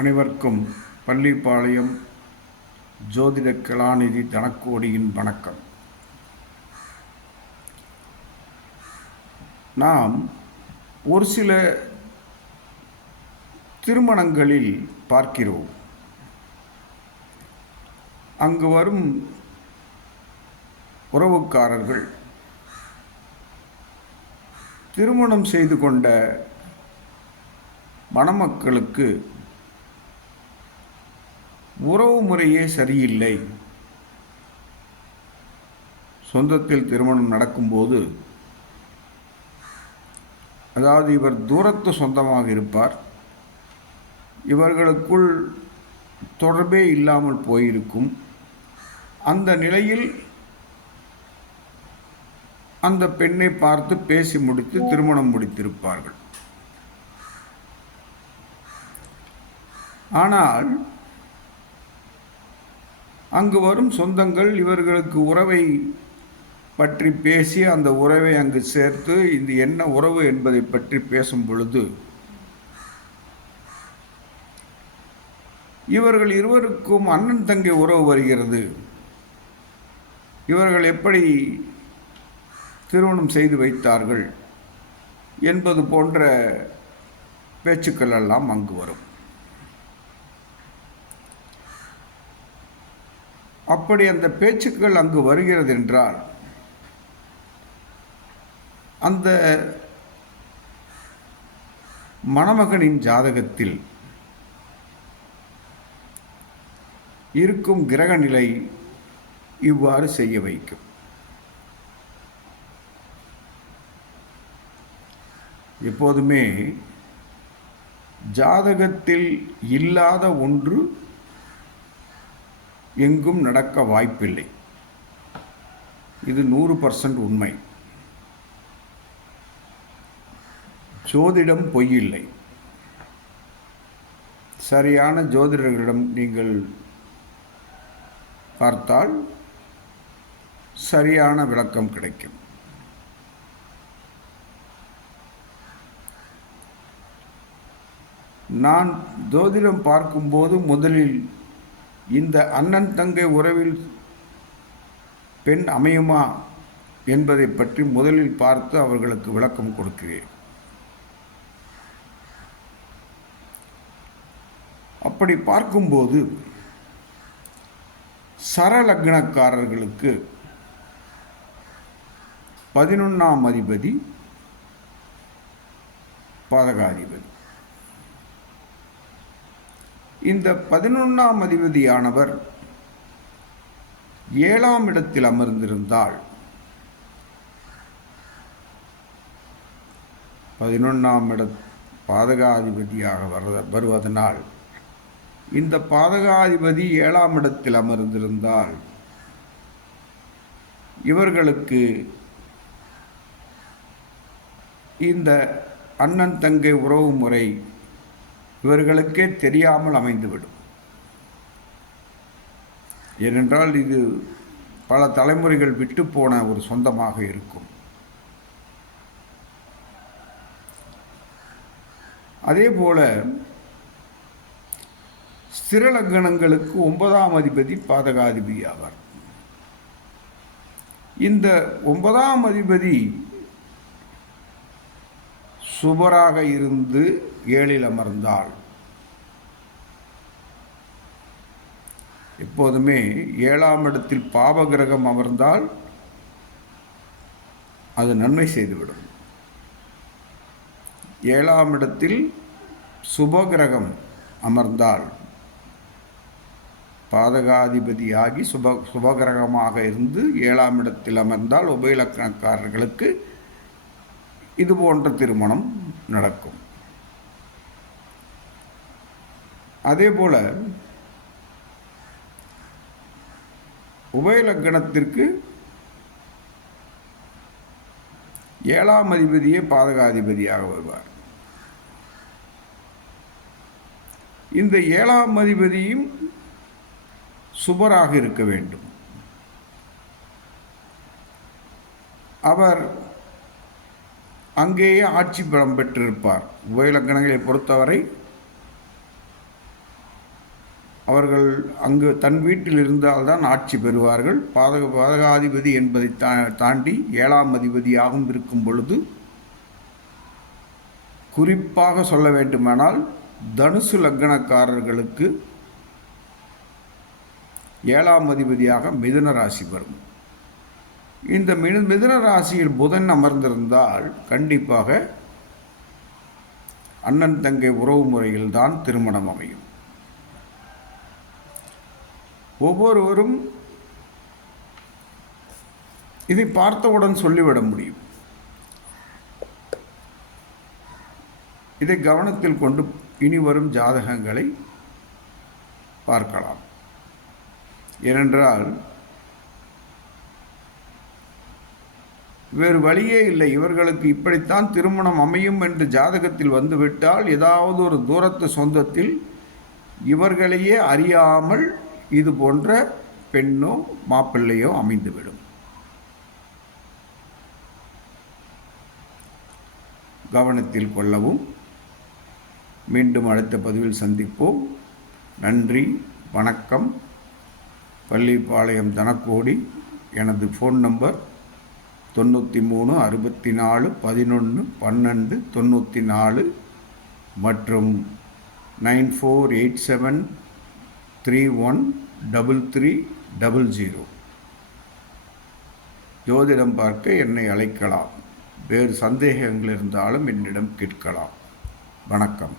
அனைவருக்கும் பள்ளிப்பாளையம் ஜோதிட கலாநிதி தனக்கோடியின் வணக்கம். நாம் ஒரு சில திருமணங்களில் பார்க்கிறோம். அங்கு வரும் உறவுக்காரர்கள் திருமணம் செய்து கொண்ட மணமக்களுக்கு உறவு முறையே சரியில்லை. சொந்தத்தில் திருமணம் நடக்கும்போது அதாவது இவர் தூரத்து சொந்தமாக இருப்பார். இவர்களுக்குள் தொடர்பே இல்லாமல் போயிருக்கும். அந்த நிலையில் அந்த பெண்ணை பார்த்து பேசி முடித்து திருமணம் முடித்திருப்பார்கள். ஆனால் அங்கு வரும் சொந்தங்கள் இவர்களுக்கு உறவை பற்றி பேசி அந்த உறவை அங்கு சேர்த்து இது என்ன உறவு என்பதை பற்றி பேசும் பொழுது இவர்கள் இருவருக்கும் அண்ணன் தங்கை உறவு வருகிறது. இவர்கள் எப்படி திருமணம் செய்து வைத்தார்கள் என்பது போன்ற பேச்சுக்கள் எல்லாம் அங்கு வரும். அப்படி அந்த பேச்சுக்கள் அங்கு வருகிறது என்றால் அந்த மணமகனின் ஜாதகத்தில் இருக்கும் கிரக நிலை இவ்வாறு செய்ய வைக்கும். எப்போதுமே ஜாதகத்தில் இல்லாத ஒன்று எங்கும் நடக்க வாய்ப்பில்லை. இது நூறு பர்சன்ட் உண்மை. ஜோதிடம் பொய்யில்லை. சரியான ஜோதிடர்களிடம் நீங்கள் பார்த்தால் சரியான விளக்கம் கிடைக்கும். நான் ஜோதிடம் பார்க்கும்போது முதலில் இந்த அண்ணன் தங்கை உறவில் பெண் அமையுமா என்பதை பற்றி முதலில் பார்த்து அவர்களுக்கு விளக்கம் கொடுக்கிறேன். அப்படி பார்க்கும்போது சரலக்னக்காரர்களுக்கு பதினொன்றாம் அதிபதி பாதகாதிபதி. இந்த பதினொன்றாம் அதிபதியானவர் ஏழாம் இடத்தில் அமர்ந்திருந்தால் பதினொன்றாம் இட பாதகாதிபதியாக வர வருவதனால் இந்த பாதகாதிபதி ஏழாம் இடத்தில் அமர்ந்திருந்தால் இவர்களுக்கு இந்த அண்ணன் தங்கை உறவு முறை இவர்களுக்கே தெரியாமல் அமைந்துவிடும். ஏனென்றால் இது பல தலைமுறைகள் விட்டு போன ஒரு சொந்தமாக இருக்கும். அதே போல ஸ்திரலக்கணங்களுக்கு ஒன்பதாம் அதிபதி பாதகாதிபதி ஆவார் இந்த ஒன்பதாம் அதிபதி சுபராக இருந்து ஏழில் அமர்ந்தால் எப்போதுமே ஏழாம் இடத்தில் பாவகிரகம் அமர்ந்தால் அது நன்மை செய்துவிடும். ஏழாம் இடத்தில் சுபகிரகம் அமர்ந்தால் பாதகாதிபதியாகி சுப சுபகிரகமாக இருந்து ஏழாம் இடத்தில் அமர்ந்தால் உபயலக்கணக்காரர்களுக்கு இது போன்ற திருமணம் நடக்கும். அதே போல் உபயலக்கணத்திற்கு ஏழாம் அதிபதியே பாதகாதிபதியாக வருவார். இந்த ஏழாம் அதிபதியும் சுபராக இருக்க வேண்டும். அவர் அங்கேயே ஆட்சி பலம் பெற்றிருப்பார். உபயலக்கணங்களை பொறுத்தவரை அவர்கள் அங்கு தன் வீட்டில் இருந்தால்தான் ஆட்சி பெறுவார்கள். பாதக பாதகாதிபதி என்பதை தா தாண்டி ஏழாம் அதிபதியாகவும் இருக்கும் பொழுது குறிப்பாக சொல்ல வேண்டுமானால் தனுசு லக்னக்காரர்களுக்கு ஏழாம் அதிபதியாக மிதுன ராசி வரும். இந்த மிது மிதுன ராசியில் புதன் அமர்ந்திருந்தால் கண்டிப்பாக அண்ணன் தங்கை உறவு முறையில்தான் திருமணம் அமையும். ஒவ்வொருவரும் இதை பார்த்தவுடன் சொல்லிவிட முடியும். இதை கவனத்தில் கொண்டு இனி வரும் ஜாதகங்களை பார்க்கலாம். ஏனென்றால் வேறு வழியே இல்லை. இவர்களுக்கு இப்படித்தான் திருமணம் அமையும் என்று ஜாதகத்தில் வந்துவிட்டால் ஏதாவது ஒரு தூரத்து சொந்தத்தில் இவர்களையே அறியாமல் இது போன்ற பெண்ணோ மாப்பிள்ளையோ அமைந்துவிடும். கவனத்தில் கொள்ளவும். மீண்டும் அடுத்த பதிவில் சந்திப்போம். நன்றி வணக்கம். பள்ளிப்பாளையம் தனக்கோடி எனது ஃபோன் நம்பர் தொண்ணூற்றி மூணு அறுபத்தி நாலு பதினொன்று பன்னெண்டு தொண்ணூற்றி நாலு மற்றும் nine four eight seven three one double three double zero ஜோதிடம் பார்க்க என்னை அழைக்கலாம் வேறு சந்தேகங்கள் இருந்தாலும் என்னிடம் கேட்கலாம் வணக்கம்